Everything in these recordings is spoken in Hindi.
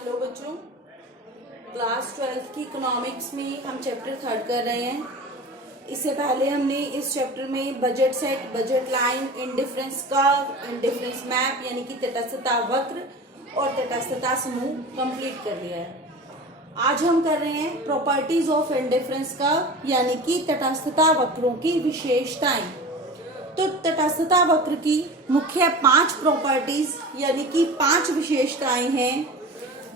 हेलो बच्चों, क्लास 12th की इकोनॉमिक्स में हम चैप्टर 3 कर रहे हैं। इससे पहले हमने इस चैप्टर में budget set, budget line, indifference curve, indifference map यानी कि तटस्थता वक्र और तटस्थता समूह कंप्लीट कर लिया है। आज हम कर रहे हैं प्रॉपर्टीज ऑफ इंडिफरेंस कर्व यानी कि तटस्थता वक्रों की विशेषताएं। तो तटस्थता वक्र की मुख्य 5 प्रॉपर्टीज यानी कि 5 विशेषताएं हैं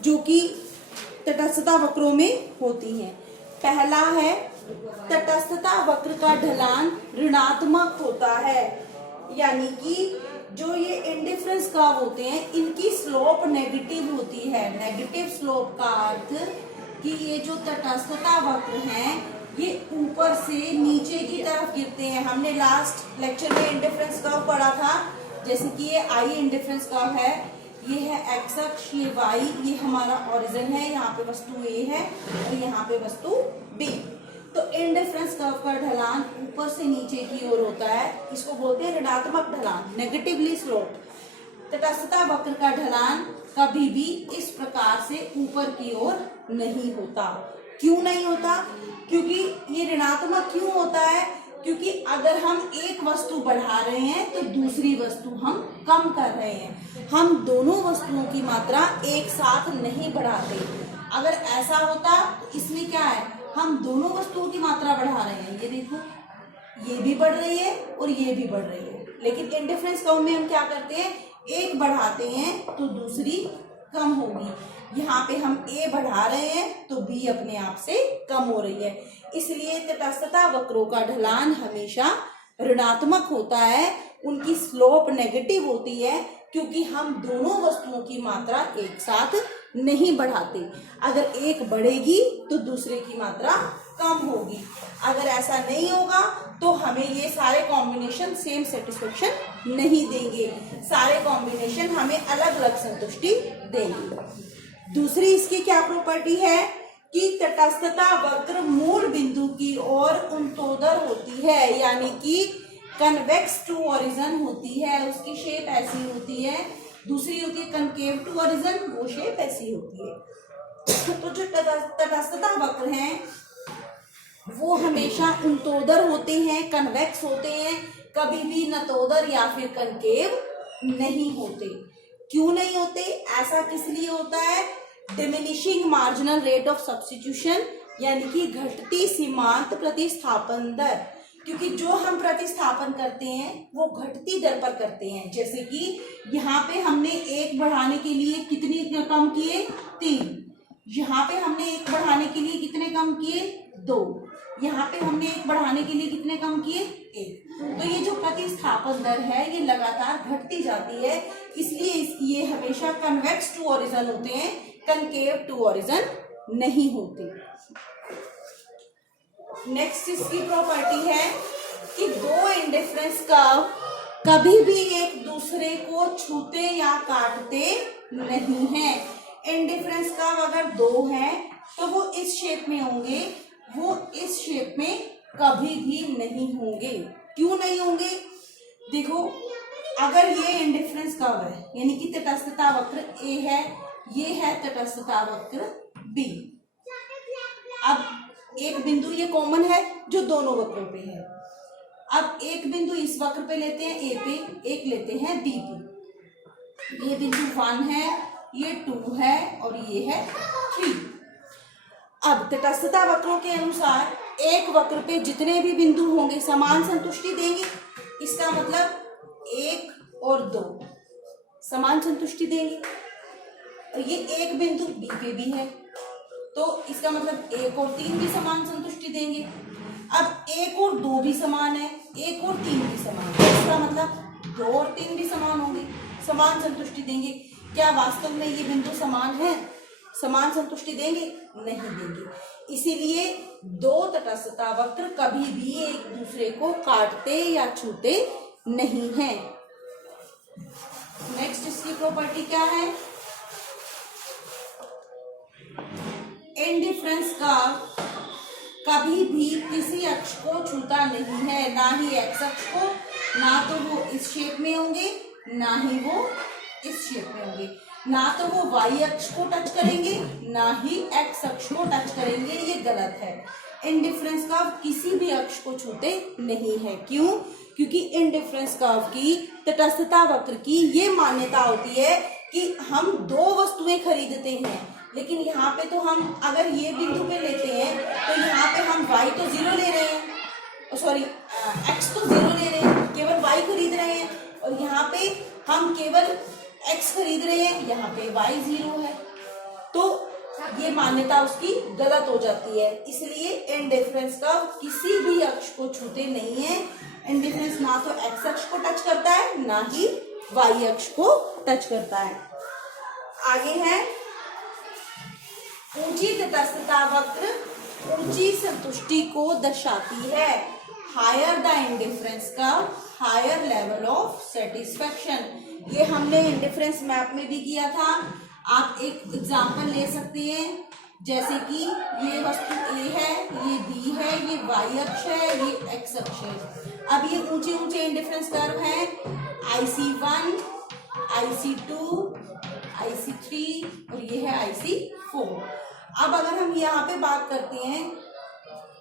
जो कि तटस्थता वक्रों में होती हैं। पहला है तटस्थता वक्र का ढलान ऋणात्मक होता है, यानी कि जो ये इंडिफरेंस कर्व होते हैं इनकी स्लोप नेगेटिव होती है। नेगेटिव स्लोप का अर्थ कि ये जो तटस्थता वक्र हैं ये ऊपर से नीचे की तरफ गिरते हैं। हमने लास्ट लेक्चर में इंडिफरेंस कर्व पढ़ा था, जैसे कि ये आई इंडिफरेंस कर्व है, ये है एक्स अक्ष, ये वाई, ये हमारा ओरिजिन है, यहाँ पे वस्तु ए है और यहाँ पे वस्तु बी। तो इंडिफरेंस कर्व का ढलान ऊपर से नीचे की ओर होता है, इसको बोलते हैं ऋणात्मक ढलान, नेगेटिवली स्लोप। तटस्थता वक्र का ढलान कभी भी इस प्रकार से ऊपर की ओर नहीं होता। क्यों नहीं होता? क्योंकि ये ऋणात्मक क्यों होता है? क्योंकि अगर हम एक वस्तु बढ़ा रहे हैं तो दूसरी वस्तु हम कम कर रहे हैं। हम दोनों वस्तुओं की मात्रा एक साथ नहीं बढ़ाते। अगर ऐसा होता तो इसमें क्या है, हम दोनों वस्तुओं की मात्रा बढ़ा रहे हैं। ये देखो, ये भी बढ़ रही है और ये भी बढ़ रही है, लेकिन इंडिफरेंस कर्व में हम क्या करते हैं, एक बढ़ाते हैं तो दूसरी कम होगी। यहाँ पे हम ए बढ़ा रहे हैं तो बी अपने आप से कम हो रही है। इसलिए तटस्थता वक्रों का ढलान हमेशा ऋणात्मक होता है, उनकी स्लोप नेगेटिव होती है, क्योंकि हम दोनों वस्तुओं की मात्रा एक साथ नहीं बढ़ाते। अगर एक बढ़ेगी तो दूसरे की मात्रा कम होगी। अगर ऐसा नहीं होगा तो हमें ये सारे कॉम्बिनेशन सेम सेटिस्फेक्शन नहीं देंगे, सारे कॉम्बिनेशन हमें अलग अलग संतुष्टि देंगे। दूसरी इसकी क्या प्रॉपर्टी है कि तटस्थता वक्र मूल बिंदु की ओर उन्तोदर होती है, यानी कि कन्वेक्स टू ओरिजिन होती है, उसकी शेप ऐसी होती है। दूसरी होती है कनकेव टू ओरिजिन, वो शेप ऐसी होती है। तो जो तटस्थता वक्र हैं वो हमेशा उन्तोदर होते हैं, कन्वेक्स होते हैं, कभी भी नतोदर या फिर कनकेव नहीं होते। क्यों नहीं होते? ऐसा किस लिए होता है? Diminishing marginal rate of substitution यानी कि घटती सीमांत प्रतिस्थापन दर, क्योंकि जो हम प्रतिस्थापन करते हैं वो घटती दर पर करते हैं। जैसे कि यहाँ पे हमने एक बढ़ाने के लिए कितनी कम किए, 3। यहाँ पे हमने एक बढ़ाने के लिए कितने कम किए, 2। यहाँ पे हमने एक बढ़ाने के लिए कितने कम किए, 1। तो ये जो प्रतिस्थापन दर है ये लगातार घटती जाती है, इसलिए ये हमेशा कन्वेक्स टू ओरिजिन होते हैं, कनकेव टू ओरिजिन नहीं होते। नेक्स्ट इसकी प्रॉपर्टी है कि दो इंडिफरेंस कर्व कभी भी एक दूसरे को छूते या काटते नहीं हैं। इंडिफरेंस कर्व अगर 2 हैं तो वो इस शेप में होंगे, वो इस शेप में कभी भी नहीं होंगे। क्यों नहीं होंगे? देखो, अगर ये इंडिफरेंस कर्व है यानी कि तटस्थता वक्र ए है, ये है तटस्थता वक्र बी। अब एक बिंदु ये कॉमन है जो दोनों वक्रों पे है। अब एक बिंदु इस वक्र पे लेते हैं ए पे, एक लेते हैं बी पे। ये बिंदु 1 है, ये 2 है और ये है 3। अब तटस्थता वक्रों के अनुसार एक वक्र पे जितने भी बिंदु होंगे समान संतुष्टि देंगे। इसका मतलब 1 और 2 समान संतुष्टि देंगे। और ये एक बिंदु बी पे भी है तो इसका मतलब 1 और 3 भी समान संतुष्टि देंगे। अब 1 और 2 भी समान है, 1 और 3 भी समान है, इसका मतलब 2 और 3 भी समान होंगे, समान संतुष्टि देंगे। क्या वास्तव में ये बिंदु समान है? समान संतुष्टि देंगे? नहीं देंगे। इसीलिए दो तटस्थता वक्र कभी भी एक दूसरे को काटते या छूते नहीं हैं। नेक्स्ट इसकी प्रॉपर्टी क्या है? इंडिफरेंस कर्व कभी भी किसी अक्ष को छूता नहीं है, ना ही एक्स अक्ष को, ना तो वो इस शेप में होंगे ना ही वो इस शेप में होंगे। ना तो वो वाई अक्ष को टच करेंगे ना ही एक्स अक्ष को टच करेंगे, ये गलत है। इंडिफरेंस कर्व किसी भी अक्ष को छूते नहीं है। क्यों? क्योंकि इंडिफरेंस कर्व की तटस्थता वक्र की ये मान्यता होती है कि हम दो वस्तुएं खरीदते हैं, लेकिन यहाँ पे तो हम अगर ये बिंदु पे लेते हैं तो यहाँ पे हम y तो 0 ले रहे हैं, सॉरी x तो 0 ले रहे हैं, केवल y खरीद रहे हैं, और यहाँ पे हम केवल x खरीद रहे हैं, यहाँ पे y 0 है, तो ये मान्यता उसकी गलत हो जाती है। इसलिए इंडिफरेंस कर्व किसी भी अक्ष को छूते नहीं है। इंडिफरेंस ना तो x अक्ष को टच करता है ना ही y अक्ष को टच करता है। आगे है ऊंची तटस्थता वक्र ऊंची संतुष्टि को दर्शाती है। Higher the indifference curve higher level of satisfaction. ये हमने इंडिफरेंस मैप में भी किया था। आप एक एग्जांपल ले सकते हैं, जैसे कि ये वस्तु A है, ये B है, ये y अक्ष है, ये x अक्ष है। अब ये ऊंचे ऊंचे इंडिफरेंस कर्व हैं, IC1, IC2, IC3 और ये है IC4। अब अगर हम यहाँ पे बात करते हैं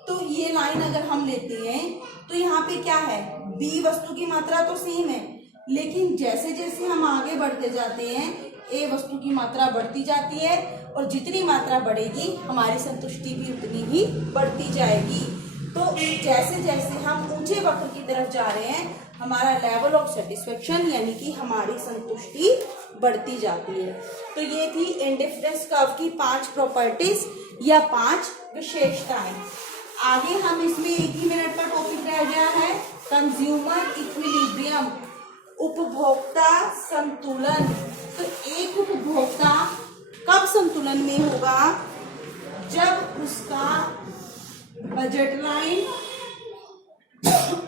तो ये लाइन अगर हम लेते हैं तो यहाँ पे क्या है, B वस्तु की मात्रा तो सेम है, लेकिन जैसे जैसे हम आगे बढ़ते जाते हैं A वस्तु की मात्रा बढ़ती जाती है, और जितनी मात्रा बढ़ेगी हमारी संतुष्टि भी उतनी ही बढ़ती जाएगी। तो जैसे जैसे हम ऊंचे वक्र की तरफ जा रहे हैं हमारा लेवल ऑफ सेटिस्फेक्शन यानी कि हमारी संतुष्टि बढ़ती जाती है। तो ये थी इंडिफरेंस कर्व की 5 प्रॉपर्टीज या 5 विशेषताएं। आगे हम इसमें एक ही मिनट का टॉपिक रह गया है, कंज्यूमर इक्विलिब्रियम, उपभोक्ता संतुलन। तो एक उपभोक्ता कब संतुलन में होगा, जब उसका बजट लाइन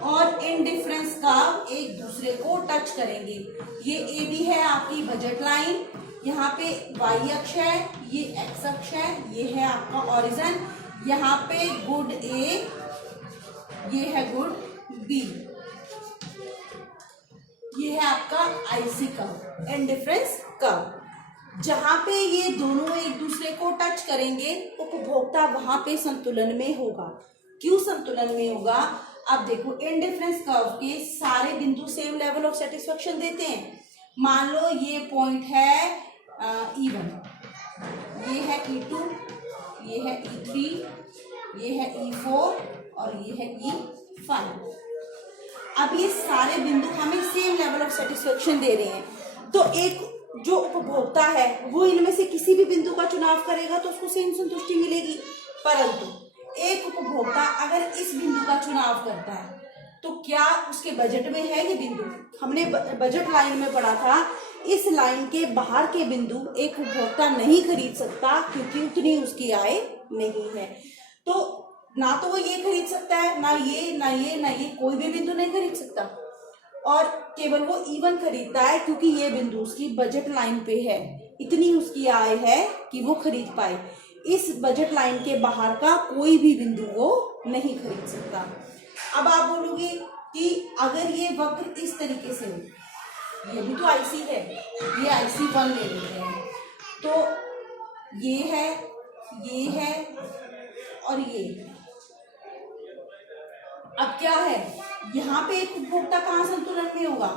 और इंडिफरेंस कर्व एक दूसरे को टच करेंगे। ये ए बी है आपकी बजट लाइन, यहाँ पे y अक्ष है, ये x अक्ष है, ये है आपका ओरिजिन, यहाँ पे गुड A, ये है गुड B, ये है आपका IC कर्व, इंडिफरेंस कर्व। जहां पे ये दोनों एक दूसरे को टच करेंगे उपभोक्ता वहां पे संतुलन में होगा। क्यों संतुलन में होगा? अब देखो इंडिफरेंस कर्व के सारे बिंदु सेम लेवल ऑफ सेटिस्फेक्शन देते हैं। मान लो ये पॉइंट है E1, ये है E2, ये है E3, ये है E4 और ये है E5। अब ये सारे बिंदु हमें सेम लेवल ऑफ सेटिस्फेक्शन दे रहे हैं, तो एक जो उपभोक्ता है वो इनमें से किसी भी बिंदु का चुनाव करेगा तो उसको सेम संतुष्टि मिलेगी। परंतु एक उपभोक्ता अगर इस बिंदु का चुनाव करता है तो क्या उसके बजट में है ये बिंदु? हमने बजट लाइन में पढ़ा था, इस लाइन के बाहर के बिंदु एक उपभोक्ता नहीं खरीद सकता क्योंकि उतनी उसकी आय नहीं है। तो ना तो वो ये खरीद सकता है, ना ये ना ये ना ये, कोई भी बिंदु नहीं खरीद सकता, और केवल वो E1 खरीदता है क्योंकि ये बिंदु उसकी बजट लाइन पे है, इतनी उसकी आय है कि वो खरीद पाए। इस बजट लाइन के बाहर का कोई भी बिंदु वो नहीं खरीद सकता। अब आप बोलोगे कि अगर ये वक्र इस तरीके से हो, ये भी तो IC है, ये IC1 ले लेते हैं, तो ये है और ये। अब क्या है, यहाँ पे एक उपभोक्ता कहाँ संतुलन में होगा?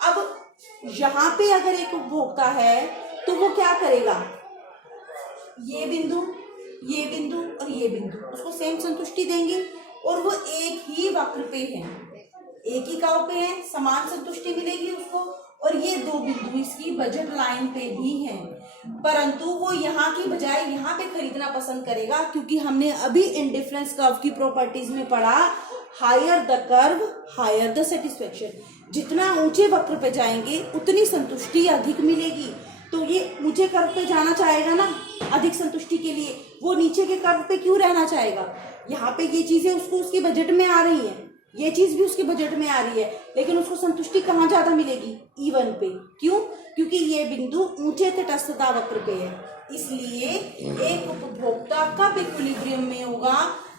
अब यहाँ पे अगर एक उपभोक्ता है तो वो क्या करेगा, ये बिंदु और ये बिंदु उसको सेम संतुष्टि देंगे, और वो एक ही वक्र पे है, एक ही कर्व पे है, समान संतुष्टि मिलेगी उसको। और ये दो बिंदु इसकी बजट लाइन पे भी हैं, परंतु वो यहाँ की बजाय यहाँ पे खरीदना पसंद करेगा, क्योंकि हमने अभी इंडिफरेंस कर्व की प्रॉपर्टीज में पढ़ा, higher the curve higher the satisfaction. जितना ऊंचे वक्र पे जाएंगे उतनी संतुष्टि अधिक मिलेगी। तो ये ऊंचे कर्व पे जाना चाहेगा ना अधिक संतुष्टि के लिए, वो नीचे के कर्व पे क्यों रहना चाहेगा? यहाँ पे ये चीजें उसको उसके बजट में आ रही हैं, ये चीज भी उसके बजट में आ रही है, लेकिन उसको संतुष्टि कहाँ ज्यादा मिलेगी? E1 पे। क्यों? क्योंकि ये बिंदु ऊंचे तटस्थता वक्र पे है। इसलिए एक उपभोक्ता कब इक्विलिब्रियम में होगा?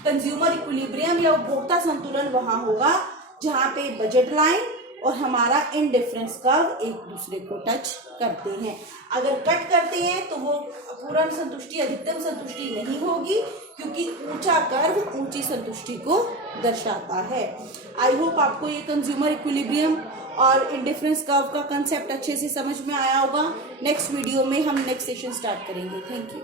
कंज्यूमर इक्विलिब्रियम या उपभोक्ता संतुलन वहां होगा जहां पे बजट लाइन और हमारा इंडिफरेंस कर्व एक दूसरे को टच करते हैं। अगर कट करते हैं तो वो पूर्ण संतुष्टि अधिकतम संतुष्टि नहीं होगी, क्योंकि ऊंचा कर्व ऊंची संतुष्टि को दर्शाता है। आई होप आपको ये कंज्यूमर इक्विलिब्रियम और इंडिफरेंस कर्व का कंसेप्ट अच्छे से समझ में आया होगा। नेक्स्ट वीडियो में हम नेक्स्ट सेशन स्टार्ट करेंगे। Thank you.